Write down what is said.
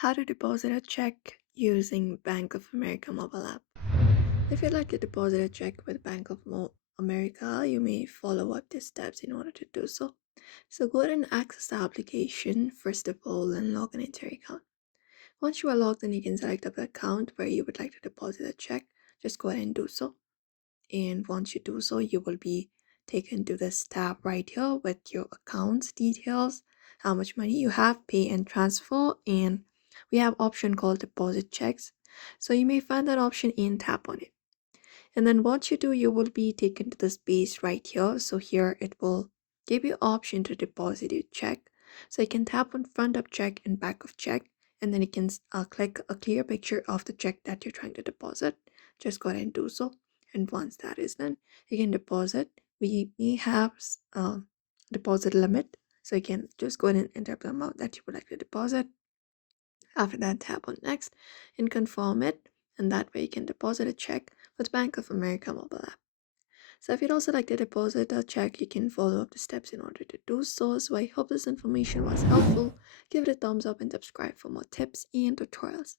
How to deposit a check using Bank of America mobile app. If you'd like to deposit a check with America, you may follow up these steps in order to do so. So go ahead and access the application first of all and log in into your account. Once you are logged in, you can select up the account where you would like to deposit a check. Just go ahead and do so. And once you do so, you will be taken to this tab right here with your account details, how much money you have, pay and transfer, and we have option called deposit checks. So you may find that option and tap on it. And then once you do, you will be taken to this page right here. So here it will give you option to deposit your check. So you can tap on front of check and back of check, and then you can click a clear picture of the check that you're trying to deposit. Just go ahead and do so. And once that is done, you can deposit. We may have deposit limit. So you can just go ahead and enter the amount that you would like to deposit. After that, tap on next and confirm it, and that way you can deposit a check with Bank of America mobile app. So if you'd also like to deposit a check, you can follow up the steps in order to do so. So I hope this information was helpful. Give it a thumbs up and subscribe for more tips and tutorials.